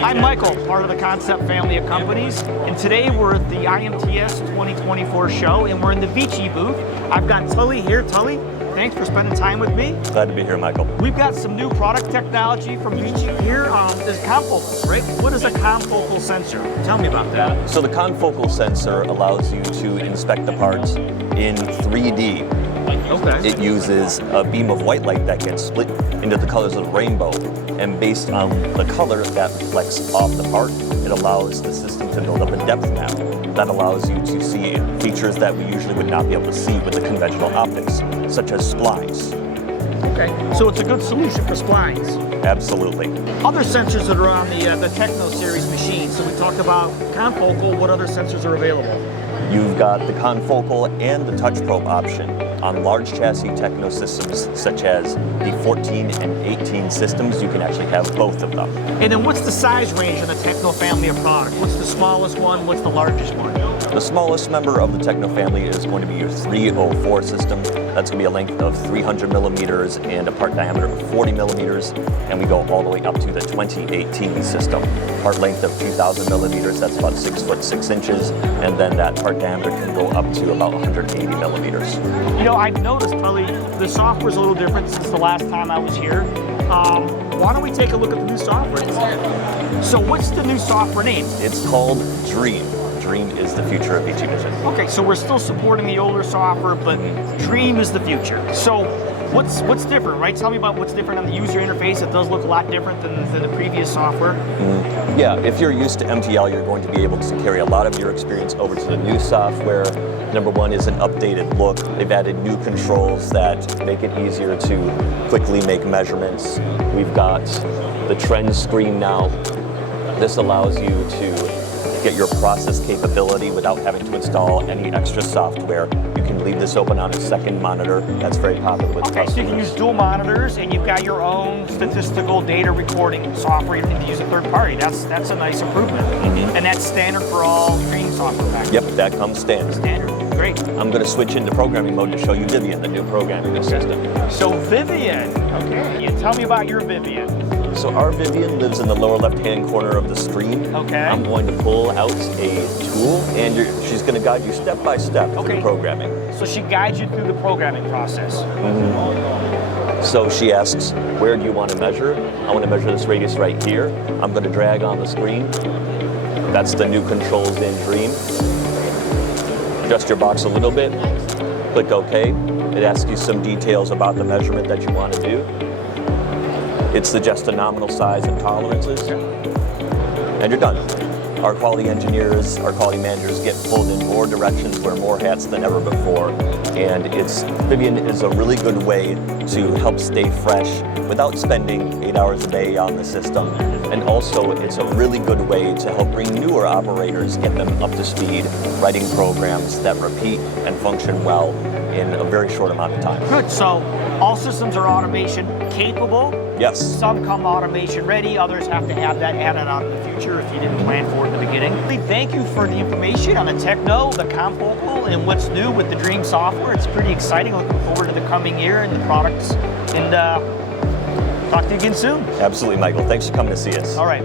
I'm Michael, part of the Concept family of companies, and today we're at the IMTS 2024 show, and we're in the Vici booth. I've got Tully here. Tully, thanks for spending time with me. Glad to be here, Michael. We've got some new product technology from Vici here. There's confocal, right? What is a confocal sensor? Tell me about that. So the confocal sensor allows you to inspect the parts in 3D. Okay. It uses a beam of white light that gets split into the colors of the rainbow, and based on the color that reflects off the part, it allows the system to build up a depth map that allows you to see features that we usually would not be able to see with the conventional optics, such as splines. Okay, so it's a good solution for splines. Absolutely. Other sensors that are on the Techno series machine. So we talked about confocal. What other sensors are available? You've got the confocal and the touch probe option on large chassis Techno systems such as the 14 and 18 systems. You can actually have both of them. And then what's the size range of the Techno family of products? What's the smallest one? What's the largest one? The smallest member of the Techno family is going to be your 304 system. That's going to be a length of 300 millimeters and a part diameter of 40 millimeters. And we go all the way up to the 2018 system. Part length of 2,000 millimeters, that's about 6 foot 6 inches. And then that part diameter can go up to about 180 millimeters. You know, I've noticed, Tully, the software's a little different since the last time I was here. Why don't we take a look at the new software? So what's the new software name? It's called Dream. Dream is the future of VICIVISION. Okay, so we're still supporting the older software, but Dream is the future. So what's different, right? Tell me about what's different on the user interface. It does look a lot different than the previous software. Yeah, if you're used to MTL, you're going to be able to carry a lot of your experience over to the new software. Number one is an updated look. They've added new controls that make it easier to quickly make measurements. We've got the trend screen now. This allows you to get your process capability without having to install any extra software. You can leave this open on a second monitor. That's very popular with customers. So you can use dual monitors, and you've got your own statistical data recording software. You don't need to use a third party. That's a nice improvement. And that's standard for all Dream software packages. Yep, that comes standard. Standard, great. I'm going to switch into programming mode to show you Vivian, the new programming assistant. So Vivian, okay. You tell me about your Vivian. So our Vivian lives in the lower left-hand corner of the screen. Okay. I'm going to pull out a tool, and she's going to guide you step by step through the programming. So she guides you through the programming process. So she asks, where do you want to measure? I want to measure this radius right here. I'm going to drag on the screen. That's the new controls in Dream. Adjust your box a little bit. Click OK. It asks you some details about the measurement that you want to do. It's just the nominal size and tolerances, and you're done. Our quality engineers, our quality managers get pulled in more directions, wear more hats than ever before, and Vivian is a really good way to help stay fresh without spending 8 hours a day on the system. And also, it's a really good way to help bring newer operators, get them up to speed, writing programs that repeat and function well in a very short amount of time. Good, so all systems are automation capable. Yes. Some come automation ready, others have to have that added on in the future if you didn't plan for it in the beginning. Thank you for the information on the Techno, the confocal, and what's new with the Dream software. It's pretty exciting. Looking forward to the coming year and the products. And talk to you again soon. Absolutely, Michael. Thanks for coming to see us. All right.